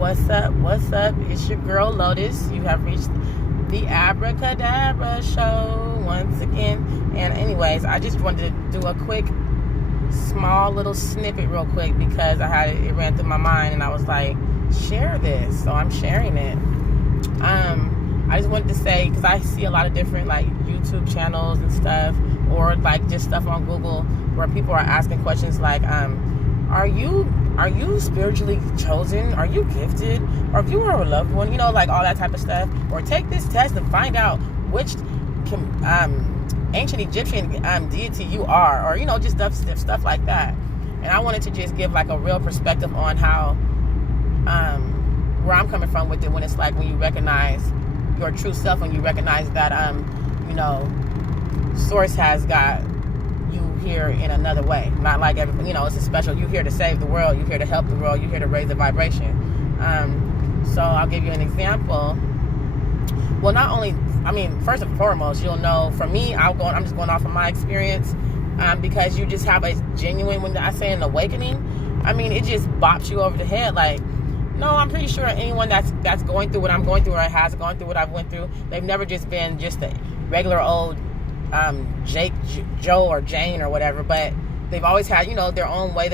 What's up? What's up? It's your girl Lotus. You have reached the Abracadabra Show once again. And anyways, I just wanted to do a quick, small little snippet real quick because it ran through my mind and I was like, share this. So I'm sharing it. I just wanted to say, because I see a lot of different like YouTube channels and stuff, or like just stuff on Google where people are asking questions like, are you spiritually chosen? Are you gifted? Or if you were a loved one, like all that type of stuff. Or take this test and find out which ancient Egyptian deity you are, or just stuff like that. And I wanted to just give like a real perspective on how where I'm coming from with it, when it's like when you recognize your true self, when you recognize that Source has got you here in another way. Not like it's a special, you're here to save the world, you're here to help the world, you're here to raise the vibration. So I'll give you an example. Well, first and foremost, you'll know, for me, I'm just going off of my experience, because you just have a genuine, when I say an awakening, it just bops you over the head. Like, no, I'm pretty sure anyone that's going through what I'm going through, or has gone through what I've went through, they've never just been just a regular old Jake, Joe, or Jane, or whatever, but they've always had, their own way.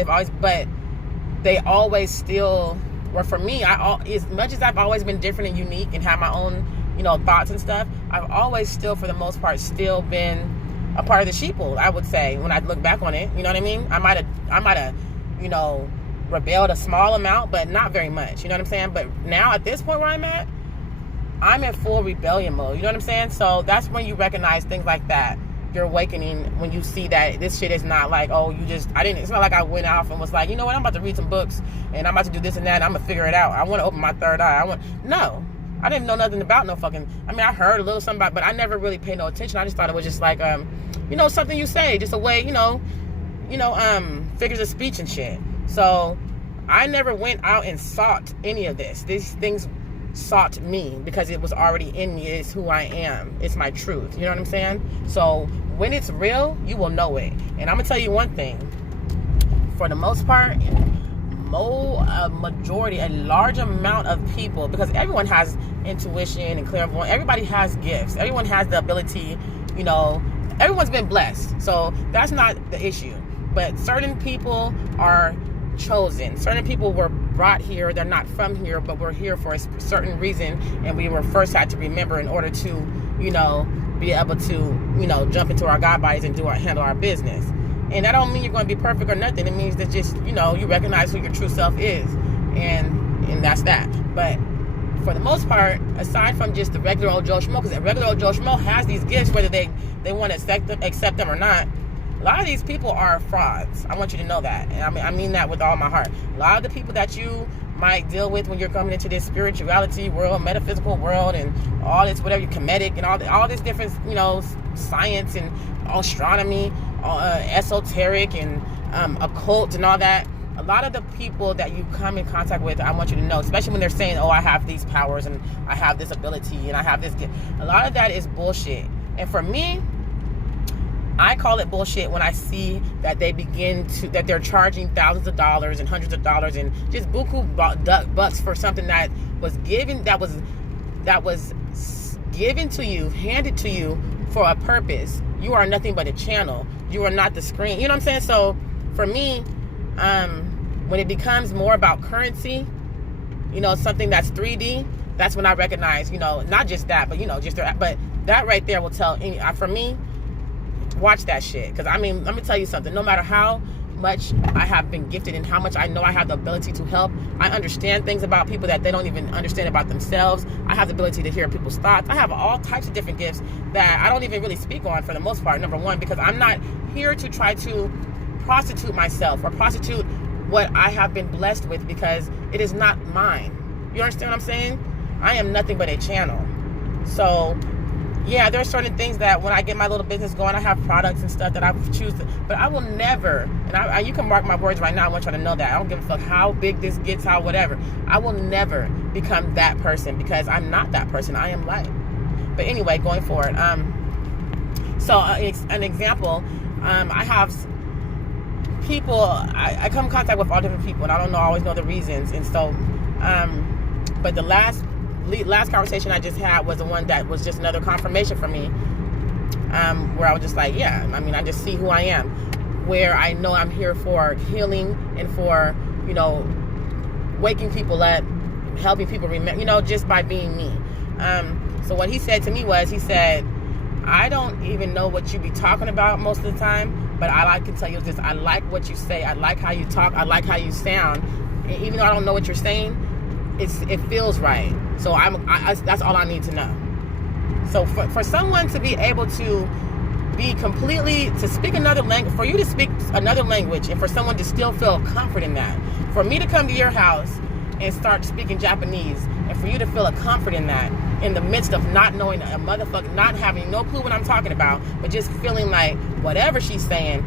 They always still, or for me, as much as I've always been different and unique and have my own, thoughts and stuff, I've always still, for the most part, still been a part of the sheeple, I would say, when I look back on it. You know what I mean? I might have, rebelled a small amount, but not very much. You know what I'm saying? But now, at this point where I'm at, I'm in full rebellion mode. You know what I'm saying? So that's when you recognize things like that. You're awakening when you see that this shit is not like, it's not like I went off and was like, you know what, I'm about to read some books and I'm about to do this and that and I'm going to figure it out. I want to open my third eye. No. I didn't know nothing about no fucking, I heard a little something about, but I never really paid no attention. I just thought it was just like, something you say, just a way, figures of speech and shit. So I never went out and sought any of this. These things sought me because it was already in me. It's who I am. It's my truth. You know what I'm saying? So when it's real, you will know it. And I'm going to tell you one thing. For the most part, a large amount of people, because everyone has intuition and clairvoyance. Everybody has gifts. Everyone has the ability, everyone's been blessed. So that's not the issue. But certain people are chosen. Certain people were brought here. They're not from here, but we're here for a certain reason, and we were first had to remember in order to, be able to, jump into our God bodies and handle our business. And that don't mean you're going to be perfect or nothing. It means that just, you recognize who your true self is, and that's that. But for the most part, aside from just the regular old Joe Schmo, because the regular old Joe Schmo has these gifts, whether they want to accept them or not. A lot of these people are frauds. I want you to know that. And I mean that with all my heart. A lot of the people that you might deal with when you're coming into this spirituality world, metaphysical world, and all this, whatever, comedic, and all this different, science and astronomy, esoteric and occult and all that. A lot of the people that you come in contact with, I want you to know, especially when they're saying, I have these powers and I have this ability and I have this gift. A lot of that is bullshit. And for me, I call it bullshit when I see that that they're charging thousands of dollars and hundreds of dollars and just buku bucks for something that was given to you, handed to you for a purpose. You are nothing but a channel. You are not the screen. You know what I'm saying? So for me, when it becomes more about currency, something that's 3D, that's when I recognize, not just that, but but that right there will tell for me. Watch that shit. Because let me tell you something. No matter how much I have been gifted and how much I know I have the ability to help, I understand things about people that they don't even understand about themselves. I have the ability to hear people's thoughts. I have all types of different gifts that I don't even really speak on for the most part, number one, because I'm not here to try to prostitute myself or prostitute what I have been blessed with, because it is not mine. You understand what I'm saying? I am nothing but a channel. So yeah, there are certain things that when I get my little business going, I have products and stuff that I choose to, but I will never, and you can mark my words right now, I want you to know that. I don't give a fuck how big this gets, how whatever. I will never become that person, because I'm not that person. I am light. But anyway, going forward. So an example, I have people, I come in contact with all different people, and I don't always know the reasons. And so But the last conversation I just had was the one that was just another confirmation for me, where I was just like, yeah, I mean, I just see who I am, where I know I'm here for healing and for, you know, waking people up, helping people remember, you know, just by being me. So what he said to me was, he said, I don't even know what you be talking about most of the time, but I can tell you this, I like what you say, I like how you talk, I like how you sound, and even though I don't know what you're saying, it feels right. So that's all I need to know. So for someone to be able to be completely, to speak another language, for you to speak another language, and for someone to still feel comfort in that, for me to come to your house and start speaking Japanese, and for you to feel a comfort in that, in the midst of not knowing a motherfucker, not having no clue what I'm talking about, but just feeling like whatever she's saying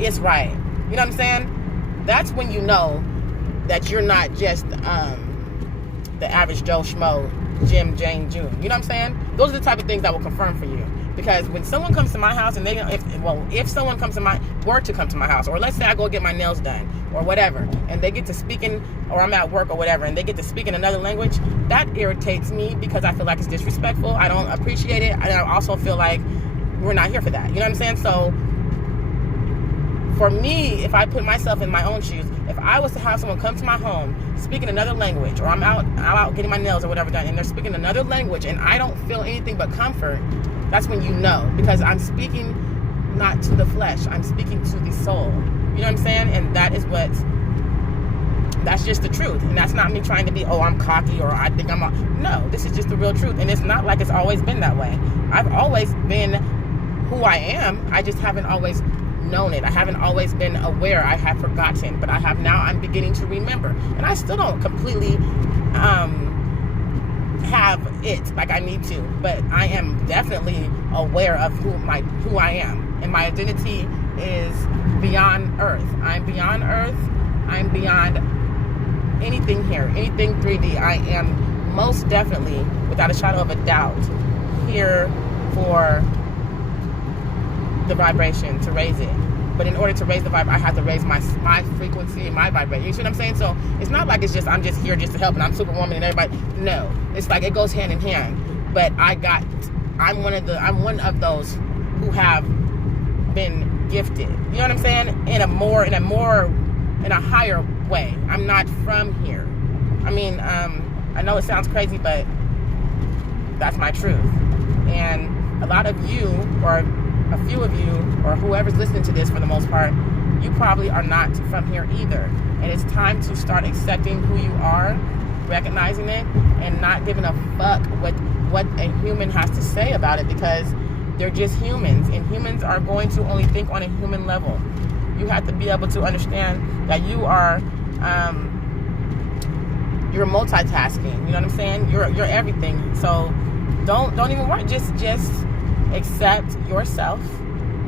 is right. You know what I'm saying? That's when you know that you're not just the average Joe Schmo, Jim, Jane, June. You know what I'm saying? Those are the type of things that will confirm for you. Because when someone comes to my house and if someone were to come to my house, or let's say I go get my nails done or whatever, and they get to speaking, or I'm at work or whatever, and they get to speak in another language, that irritates me because I feel like it's disrespectful. I don't appreciate it. And I also feel like we're not here for that. You know what I'm saying? So for me, if I put myself in my own shoes, if I was to have someone come to my home speaking another language, or I'm out getting my nails or whatever done, and they're speaking another language, and I don't feel anything but comfort, that's when you know, because I'm speaking not to the flesh, I'm speaking to the soul. You know what I'm saying? And that's just the truth. And that's not me trying to be, oh, I'm cocky, or I think no, this is just the real truth. And it's not like it's always been that way. I've always been who I am. I just haven't always known it. I haven't always been aware. I have forgotten, but I'm beginning to remember. And I still don't completely have it like I need to, but I am definitely aware of who I am, and my identity is beyond earth. I'm beyond earth. I'm beyond anything here, anything 3D. I am most definitely, without a shadow of a doubt, here for the vibration, to raise it. But in order to raise the vibe, I have to raise my frequency and my vibration. You see what I'm saying? So it's not like I'm just here just to help and I'm Superwoman and everybody. No, it's like it goes hand in hand. But I'm one of those who have been gifted. You know what I'm saying? In a higher way. I'm not from here. I mean, I know it sounds crazy, but that's my truth. And a lot of you, or a few of you, or whoever's listening to this for the most part, you probably are not from here either. And it's time to start accepting who you are, recognizing it, and not giving a fuck what a human has to say about it, because they're just humans, and humans are going to only think on a human level. You have to be able to understand that you are you're multitasking. You know what I'm saying? You're everything. So don't even worry. Just accept yourself,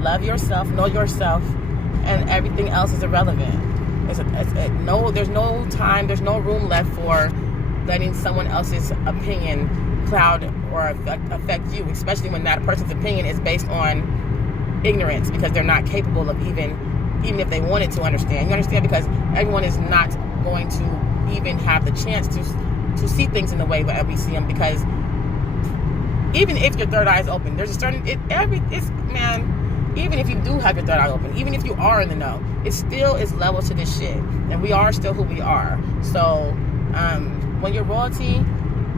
love yourself, know yourself, and everything else is irrelevant. There's no time, there's no room left for letting someone else's opinion cloud or affect you, especially when that person's opinion is based on ignorance, because they're not capable of even if they wanted to understand. You understand? Because everyone is not going to even have the chance to see things in the way that we see them, because even if your third eye is open, there's a certain, even if you do have your third eye open, even if you are in the know, it still is level to this shit. And we are still who we are. So, when you're royalty,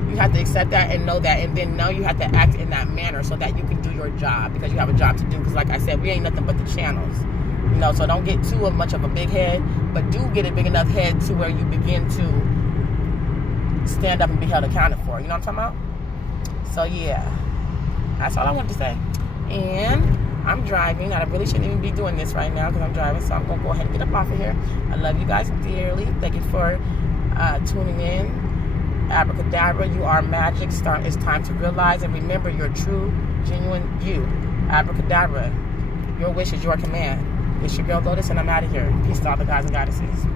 you have to accept that and know that, and then know you have to act in that manner so that you can do your job, because you have a job to do. Because like I said, we ain't nothing but the channels. You know, so don't get too much of a big head, but do get a big enough head to where you begin to stand up and be held accounted for. You know what I'm talking about? So yeah, that's all I wanted to say. And I'm driving. I really shouldn't even be doing this right now because I'm driving, so I'm going to go ahead and get up off of here. I love you guys dearly. Thank you for tuning in. Abracadabra, you are magic. It's time to realize and remember your true, genuine you. Abracadabra, your wish is your command. It's your girl Lotus, and I'm out of here. Peace to all the guys and goddesses.